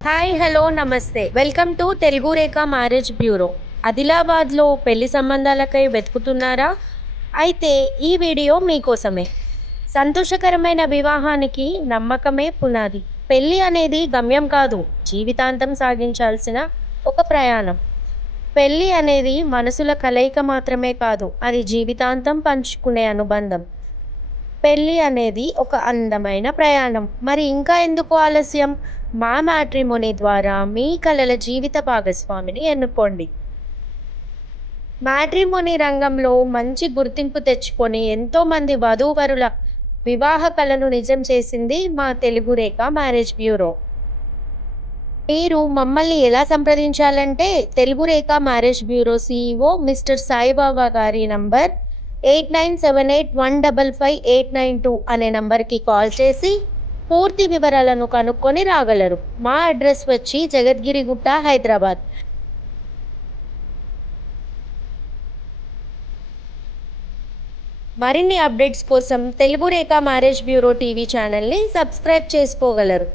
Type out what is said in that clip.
Hi hello నమస్తే welcome to Telugu Rekha marriage bureau. ఆదిలాబాద్లో పెళ్లి సంబంధాలకై వెతుకుతున్నారా? అయితే ఈ వీడియో మీకోసమే. సంతోషకరమైన వివాహానికి నమ్మకమే పునాది. పెళ్లి అనేది గమ్యం కాదు, జీవితాంతం సాగించాల్సిన ఒక ప్రయాణం. పెళ్లి అనేది మనసుల కలయిక మాత్రమే కాదు, అది జీవితాంతం పంచుకునే అనుబంధం. పెళ్లి అనేది ఒక అందమైన ప్రయాణం. మరి ఇంకా ఎందుకు ఆలస్యం? మా మ్యాట్రిమోనీ ద్వారా మీ కలల జీవిత భాగస్వామిని ఎన్నుకోండి. మ్యాట్రిమోనీ రంగంలో మంచి గుర్తింపు తెచ్చుకొని ఎంతోమంది వధూవరుల వివాహ కలను నిజం చేసింది మా తెలుగు రేఖ మ్యారేజ్ బ్యూరో. మీరు మమ్మల్ని ఎలా సంప్రదించాలంటే Telugu Rekha marriage bureau CEO mister Saibaba గారి నంబర్ 8978155892 అనే నంబర్కి కాల్ చేసి పూర్తి వివరాలను కనుక్కొని రాగలరు. మా అడ్రస్ వచ్చి జగద్గిరిగుట్ట, హైదరాబాద్. మరిన్ని అప్డేట్స్ కోసం Telugu Rekha marriage bureau TV ఛానల్ని సబ్స్క్రైబ్ చేసుకోగలరు.